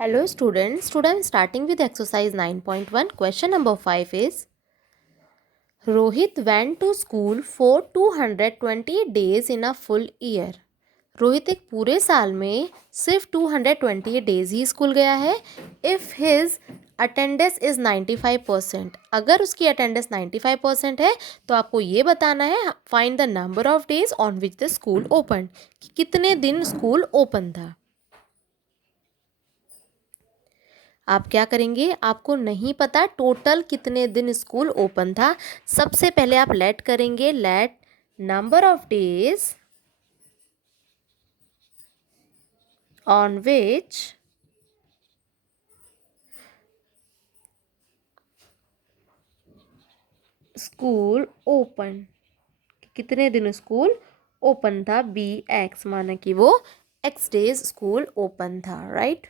Hello students, today I am starting with exercise 9.1. Question number 5 is Rohit went to school for 220 days in a full year. Rohit एक पूरे साल में सिर्फ 220 days ही school गया है. If his attendance is 95%, अगर उसकी अटेंडेंस 95% है तो आपको ये बताना है find the number of days on which the school open, कि कितने दिन स्कूल ओपन था. आप क्या करेंगे, आपको नहीं पता टोटल कितने दिन स्कूल ओपन था. सबसे पहले आप लेट करेंगे, let number of days on which school open, कितने दिन स्कूल ओपन था. बी एक्स, माना कि वो एक्स डेज स्कूल ओपन था, राइट.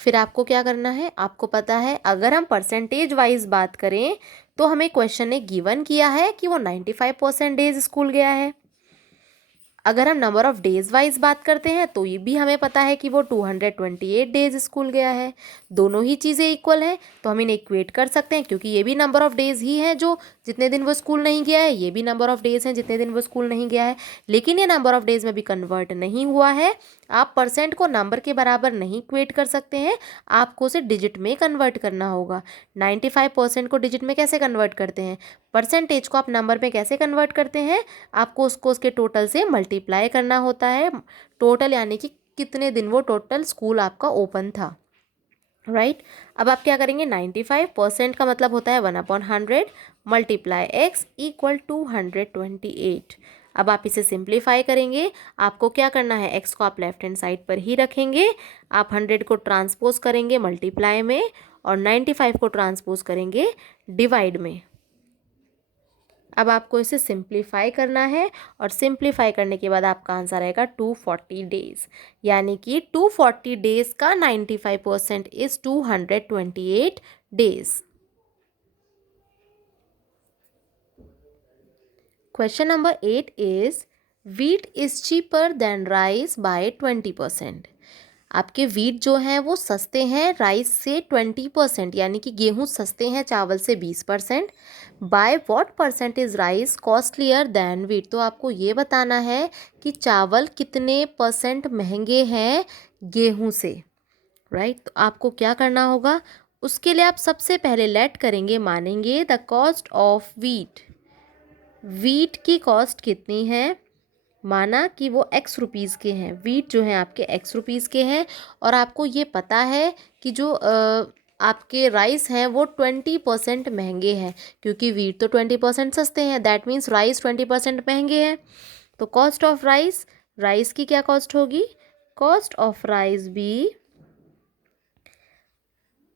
फिर आपको क्या करना है, आपको पता है अगर हम परसेंटेज वाइज बात करें तो हमें क्वेश्चन ने गिवन किया है कि वो 95% डेज स्कूल गया है. अगर हम नंबर ऑफ डेज वाइज बात करते हैं तो ये भी हमें पता है कि वो 228 डेज स्कूल गया है. दोनों ही चीज़ें इक्वल हैं तो हम इन्हें इक्वेट कर सकते हैं, क्योंकि ये भी नंबर ऑफ डेज ही है जो जितने दिन वो स्कूल नहीं गया है, ये भी नंबर ऑफ डेज हैं जितने दिन वो स्कूल नहीं गया है. लेकिन ये नंबर ऑफ डेज में भी कन्वर्ट नहीं हुआ है. आप परसेंट को नंबर के बराबर नहीं इक्वेट कर सकते हैं, आपको उसे डिजिट में कन्वर्ट करना होगा. 95% को डिजिट में कैसे कन्वर्ट करते हैं, परसेंटेज को आप नंबर में कैसे कन्वर्ट करते हैं, आपको उसको उसके टोटल से मल्टीप्लाई करना होता है. टोटल यानी कि कितने दिन वो टोटल स्कूल आपका ओपन था, राइट. अब आप क्या करेंगे, 95% का मतलब होता है 1/100 मल्टीप्लाई एक्स इक्वल 228. अब आप इसे सिंप्लीफाई करेंगे. आपको क्या करना है, एक्स को आप लेफ्ट हैंड साइड पर ही रखेंगे, आप 100 को ट्रांसपोज करेंगे मल्टीप्लाई में और 95 को ट्रांसपोज करेंगे डिवाइड में. अब आपको इसे सिंप्लीफाई करना है और सिंप्लीफाई करने के बाद आपका आंसर आएगा 240 डेज, यानी कि 240 डेज का 95% is 228 days. Question number 8 is wheat is cheaper than rice by 20%. आपके वीट जो हैं वो सस्ते हैं राइस से 20%, यानी कि गेहूं सस्ते हैं चावल से 20%. By what percent is rice costlier than wheat, तो आपको ये बताना है कि चावल कितने परसेंट महंगे हैं गेहूं से, राइट. तो आपको क्या करना होगा, उसके लिए आप सबसे पहले लेट करेंगे, मानेंगे the cost of wheat. Wheat की कॉस्ट कितनी है, माना कि वो एक्स रुपीज़ के हैं, वीट जो हैं आपके एक्स रुपीज़ के हैं. और आपको ये पता है कि जो आपके राइस हैं वो 20% महंगे हैं, क्योंकि वीट तो 20% सस्ते हैं, दैट मीन्स राइस 20% महंगे हैं. तो कॉस्ट ऑफ राइस, राइस की क्या कॉस्ट होगी, कॉस्ट ऑफ राइस भी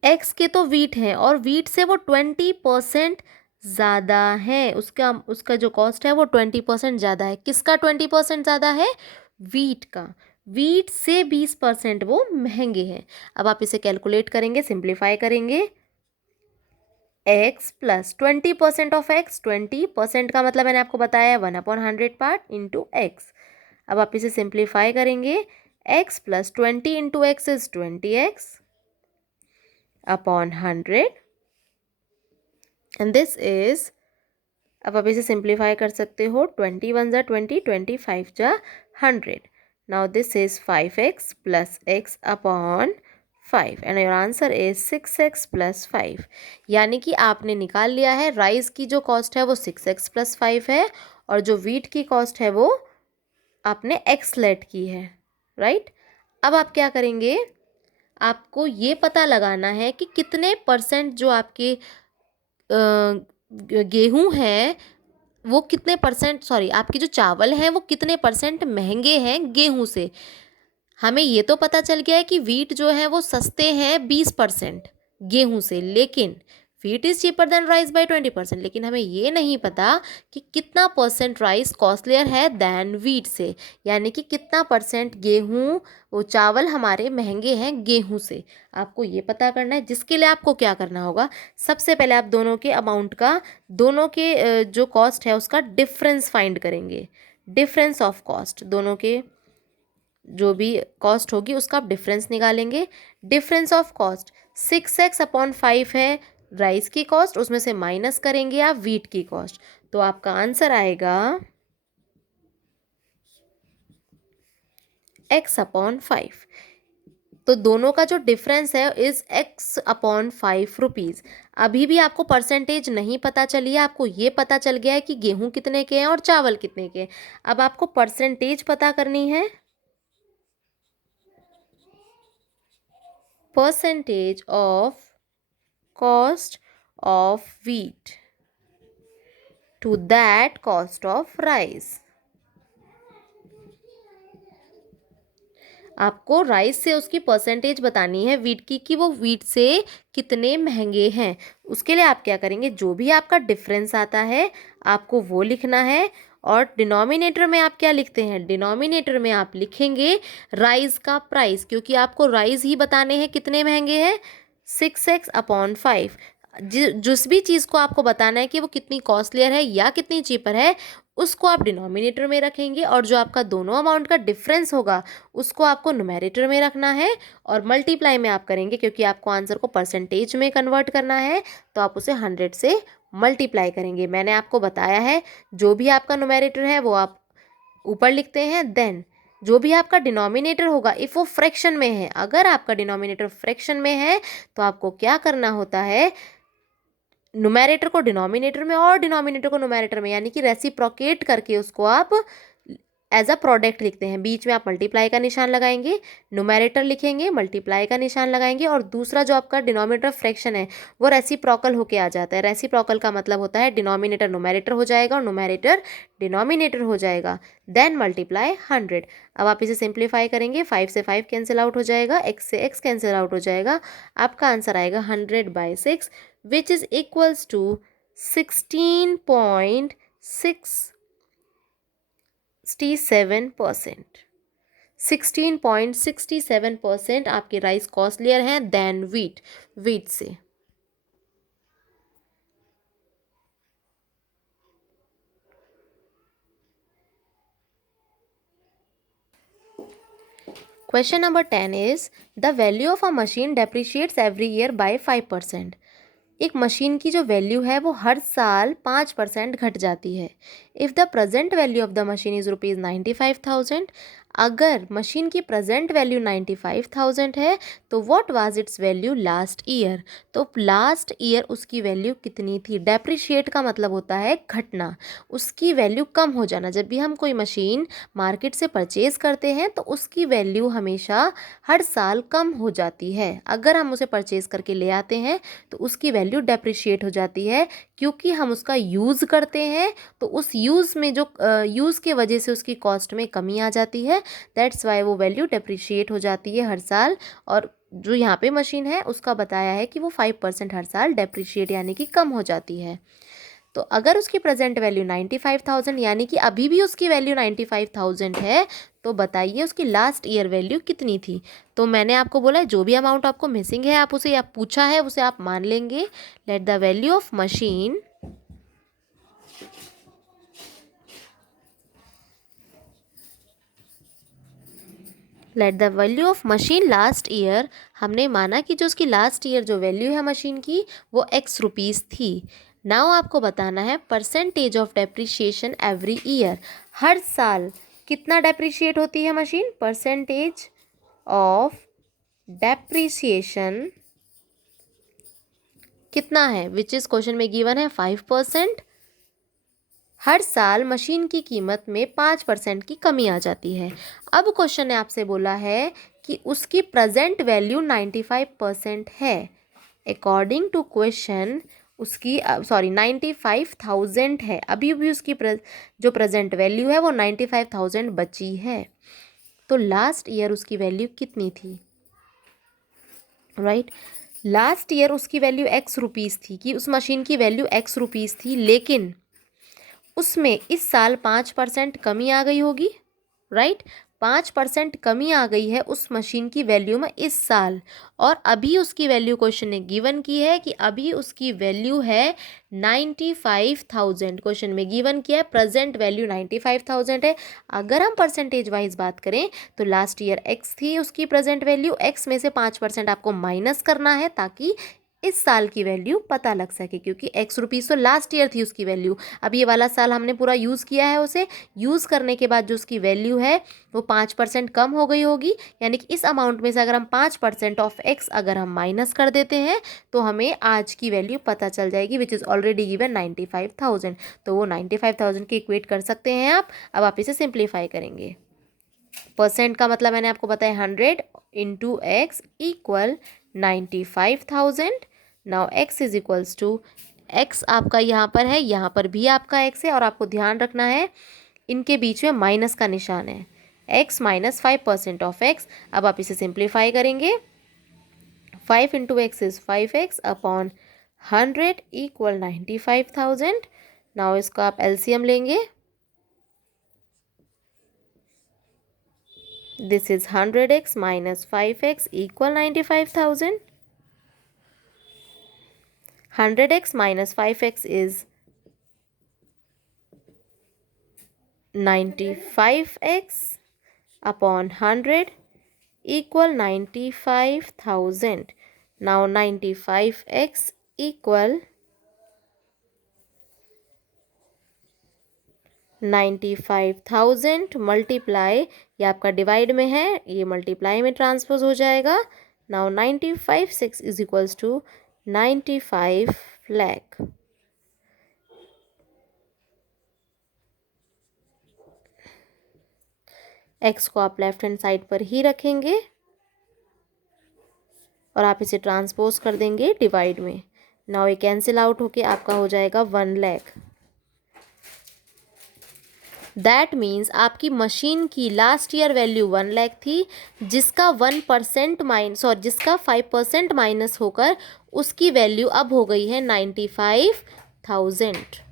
एक्स के तो वीट हैं और वीट से वो 20% ज़्यादा है, उसका उसका जो कॉस्ट है वो 20% ज़्यादा है. किसका 20% ज़्यादा है, वीट का. वीट से 20% वो महंगे हैं. अब आप इसे कैलकुलेट करेंगे, सिंप्लीफाई करेंगे. एक्स प्लस 20% ऑफ एक्स, 20% का मतलब मैंने आपको बताया 1/100 पार्ट इंटू एक्स. अब आप इसे सिंप्लीफाई करेंगे, x plus 20 into x is 20x upon 100 and this is, अब आप इसे सिंप्लीफाई कर सकते हो, 21 जा 20, 25 जा 100. Now this is 5x plus x upon 5 and your answer is 6x plus 5. यानी कि आपने निकाल लिया है राइस की जो कॉस्ट है वो 6x प्लस 5 है और जो वीट की कॉस्ट है वो आपने x लेट की है, राइट. अब आप क्या करेंगे, आपको ये पता लगाना है कि कितने परसेंट जो आपके गेहूं हैं वो कितने परसेंट, सॉरी आपके जो चावल हैं वो कितने परसेंट महंगे हैं गेहूं से. हमें ये तो पता चल गया है कि वीट जो है वो सस्ते हैं 20% गेहूं से, लेकिन wheat is cheaper than rice by 20%. लेकिन हमें ये नहीं पता कि कितना परसेंट राइस कॉस्टलियर है दैन वीट से, यानी कि कितना परसेंट गेहूं वो चावल हमारे महंगे हैं गेहूं से. आपको ये पता करना है, जिसके लिए आपको क्या करना होगा, सबसे पहले आप दोनों के अमाउंट का, दोनों के जो कॉस्ट है उसका डिफरेंस फाइंड करेंगे. डिफरेंस ऑफ कॉस्ट, दोनों के जो भी कॉस्ट होगी उसका आप डिफरेंस निकालेंगे। डिफरेंस ऑफ कॉस्ट 6x/5 है राइस की कॉस्ट, उसमें से माइनस करेंगे आप वीट की कॉस्ट, तो आपका आंसर आएगा x/5। तो दोनों का जो डिफरेंस है इज x/5 रुपीज़। अभी भी आपको परसेंटेज नहीं पता चली है, आपको ये पता चल गया है कि गेहूं कितने के हैं और चावल कितने के हैं। अब आपको परसेंटेज पता करनी है। Percentage of cost of wheat to that cost of rice। आपको राइस से उसकी परसेंटेज बतानी है वीट की कि वो वीट से कितने महंगे हैं। उसके लिए आप क्या करेंगे, जो भी आपका डिफरेंस आता है आपको वो लिखना है। और डिनोमिनेटर में आप क्या लिखते हैं, डिनोमिनेटर में आप लिखेंगे राइस का प्राइस, क्योंकि आपको राइस ही बताने हैं कितने महंगे हैं, 6x/5। जिस भी चीज़ को आपको बताना है कि वो कितनी कॉस्टलियर है या कितनी चीपर है, उसको आप डिनोमिनेटर में रखेंगे, और जो आपका दोनों अमाउंट का डिफरेंस होगा उसको आपको न्यूमेरेटर में रखना है, और मल्टीप्लाई में आप करेंगे क्योंकि आपको आंसर को परसेंटेज में कन्वर्ट करना है, तो आप उसे 100 से मल्टीप्लाई करेंगे। मैंने आपको बताया है जो भी आपका न्यूमेरेटर है वो आप ऊपर लिखते हैं, देन जो भी आपका डिनोमिनेटर होगा इफ़ वो फ्रैक्शन में है, अगर आपका डिनोमिनेटर फ्रैक्शन में है तो आपको क्या करना होता है, न्यूमेरेटर को डिनोमिनेटर में और डिनोमिनेटर को न्यूमेरेटर में, यानी कि रेसिप्रोकेट करके उसको आप एज अ प्रोडक्ट लिखते हैं। बीच में आप मल्टीप्लाई का निशान लगाएंगे, न्यूमेरेटर लिखेंगे, मल्टीप्लाई का निशान लगाएंगे, और दूसरा जो आपका डिनोमिनेटर फ्रैक्शन है वो रेसिप्रोकल होके आ जाता है। रेसिप्रोकल का मतलब होता है डिनोमिनेटर न्यूमेरेटर हो जाएगा और न्यूमेरेटर डिनोमिनेटर हो जाएगा, देन मल्टीप्लाई 100। अब आप इसे सिंप्लीफाई करेंगे, 5 से 5 कैंसिल आउट हो जाएगा, x से x कैंसिल आउट हो जाएगा, आपका आंसर आएगा 100/6 which is equals to 16.67%। 16.67% आपके राइस कॉस्टलियर हैं देन वीट से। Question number 10 is the value of a machine depreciates every year by 5%। एक मशीन की जो वैल्यू है वो हर साल 5% घट जाती है। If the present value of the machine is ₹95,000, अगर मशीन की प्रेजेंट वैल्यू 95,000 है तो what was it's value last year, तो लास्ट ईयर उसकी वैल्यू कितनी थी। डेप्रिशिएट का मतलब होता है घटना, उसकी वैल्यू कम हो जाना। जब भी हम कोई मशीन मार्केट से परचेज़ करते हैं तो उसकी वैल्यू हमेशा हर साल कम हो जाती है। अगर हम उसे परचेज़ करके ले आते हैं तो उसकी वैल्यू डेप्रिशिएट हो जाती है, क्योंकि हम उसका यूज़ करते हैं तो उस यूज़ में जो यूज़ के वजह से उसकी कॉस्ट में कमी आ जाती है, दैट्स वाई वो वैल्यू डेप्रिशिएट हो जाती है हर साल। और जो यहाँ पे मशीन है उसका बताया है कि वो 5% हर साल डेप्रिशिएट यानी कि कम हो जाती है। तो अगर उसकी प्रेजेंट वैल्यू 95,000 यानी कि अभी भी उसकी वैल्यू 95,000 है, तो बताइए उसकी लास्ट ईयर वैल्यू कितनी थी। तो मैंने आपको बोला है जो भी अमाउंट आपको मिसिंग है आप उसे आप पूछा है उसे आप मान लेंगे। Let the value of machine last year, हमने माना कि जो उसकी लास्ट ईयर जो वैल्यू है मशीन की वो ₹X थी। नाउ आपको बताना है percentage of depreciation every year, हर साल कितना डेप्रिशिएट होती है मशीन। परसेंटेज ऑफ डेप्रिसिएशन कितना है, विच इज क्वेश्चन में गिवन है 5%। हर साल मशीन की कीमत में 5% की कमी आ जाती है। अब क्वेश्चन ने आपसे बोला है कि उसकी प्रेजेंट वैल्यू 95% है। अकॉर्डिंग टू क्वेश्चन उसकी 95,000 है, अभी भी उसकी जो प्रेजेंट वैल्यू है वो 95,000 बची है। तो लास्ट ईयर उसकी वैल्यू कितनी थी, राइट। लास्ट ईयर उसकी वैल्यू ₹X थी, कि उस मशीन की वैल्यू ₹X थी, लेकिन उसमें इस साल 5% कमी आ गई होगी, राइट। 5% कमी आ गई है उस मशीन की वैल्यू में इस साल, और अभी उसकी वैल्यू क्वेश्चन ने गिवन की है कि अभी उसकी वैल्यू है 95,000। क्वेश्चन में गिवन किया है प्रेजेंट वैल्यू 95,000 है। अगर हम परसेंटेज वाइज बात करें तो लास्ट ईयर x थी उसकी प्रेजेंट वैल्यू, x में से 5% आपको माइनस करना है ताकि इस साल की वैल्यू पता लग सके, क्योंकि x रुपीज़ तो लास्ट ईयर थी उसकी वैल्यू। अब ये वाला साल हमने पूरा यूज़ किया है, उसे यूज़ करने के बाद जो उसकी वैल्यू है वो 5% कम हो गई होगी, यानी कि इस अमाउंट में से अगर हम 5% ऑफ x अगर हम माइनस कर देते हैं तो हमें आज की वैल्यू पता चल जाएगी, विच इज़ ऑलरेडी गिवन 95,000। तो वो 95,000 के इक्वेट कर सकते हैं आप। अब आप इसे सिंप्लीफाई करेंगे। परसेंट का मतलब मैंने आपको बताया 100 into x equal 95,000। Now x is equals to x आपका यहाँ पर है, यहाँ पर भी आपका x है, और आपको ध्यान रखना है इनके बीच में माइनस का निशान है, x माइनस 5% ऑफ x। अब आप इसे सिंप्लीफाई करेंगे। 5 into x is 5x upon 100 equal 95,000। Now इसका आप एलसीएम लेंगे। This is 100x minus 5x equal 95,000। 100x minus 5x is 95x upon 100 equal 95,000. Now 95x equal 95,000 multiply, ये आपका डिवाइड में है, ये मल्टीप्लाई में ट्रांसपोज हो जाएगा। Now 95,6 is equals to 95 lakh. X को आप लेफ्ट हैंड साइड पर ही रखेंगे और आप इसे ट्रांसपोज कर देंगे डिवाइड में। नाउ ये कैंसिल आउट होके आपका हो जाएगा 1 लाख। दैट मीन्स आपकी मशीन की लास्ट ईयर वैल्यू 1 लाख थी, जिसका 5% माइनस होकर उसकी वैल्यू अब हो गई है 95,000।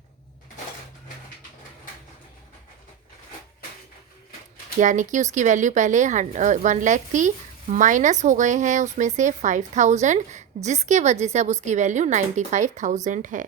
यानी कि उसकी वैल्यू पहले 1 लाख थी, माइनस हो गए हैं उसमें से 5,000, जिसके वजह से अब उसकी वैल्यू 95,000 है।